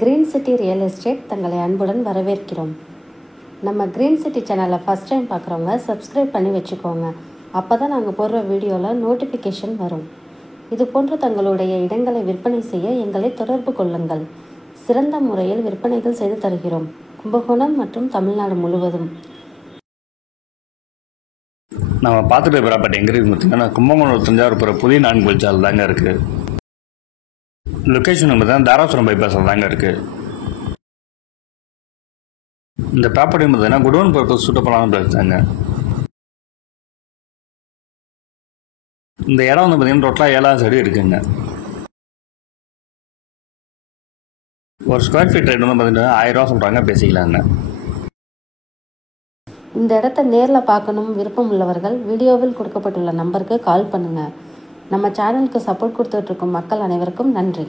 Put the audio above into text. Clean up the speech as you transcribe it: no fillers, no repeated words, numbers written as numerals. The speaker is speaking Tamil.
கிரீன் சிட்டி ரியல் எஸ்டேட் தங்களை அன்புடன் வரவேற்கிறோம். நம்ம கிரீன் சிட்டி சேனலை ஃபஸ்ட் டைம் பார்க்குறவங்க சப்ஸ்கிரைப் பண்ணி வச்சுக்கோங்க. அப்போ தான் நாங்கள் போடுற வீடியோவில் நோட்டிஃபிகேஷன் வரும். இது போன்று தங்களுடைய இடங்களை விற்பனை செய்ய எங்களை தொடர்பு கொள்ளுங்கள். சிறந்த முறையில் விற்பனைகள் செய்து தருகிறோம். கும்பகோணம் மற்றும் தமிழ்நாடு முழுவதும். நம்ம பார்த்துட்டு ப்ராப்பர்ட்டி எங்கே இருக்குது பார்த்தீங்கன்னா கும்பகோணம் தஞ்சாவூர் போகிற புதிய நான்கு சாலை தாங்க இருக்குது. லொக்கேஷன் பார்த்தீங்கன்னா தாராசுரம் பைபாஸில் தாங்க இருக்குது. இந்த ப்ராப்பர்ட்டி பார்த்தீங்கன்னா குடோன் பர்பஸ் சூட்டபுளான பிளேஸ் தாங்க. இந்த இடம் வந்து பார்த்தீங்கன்னா டோட்டலாக 7,000 அடி இருக்குங்க. ஒரு ஸ்கொயர் ஃபீட் ரேட் வந்து பார்த்தீங்கன்னா 1000 ரூபா சொல்கிறாங்க, பேசிக்கலாங்க. இந்த இடத்த நேரில் பார்க்கணும் விருப்பம் உள்ளவர்கள் வீடியோவில் கொடுக்கப்பட்டுள்ள நம்பருக்கு கால் பண்ணுங்கள். நம்ம சேனலுக்கு சப்போர்ட் கொடுத்துட்ருக்கும் மக்கள் அனைவருக்கும் நன்றி.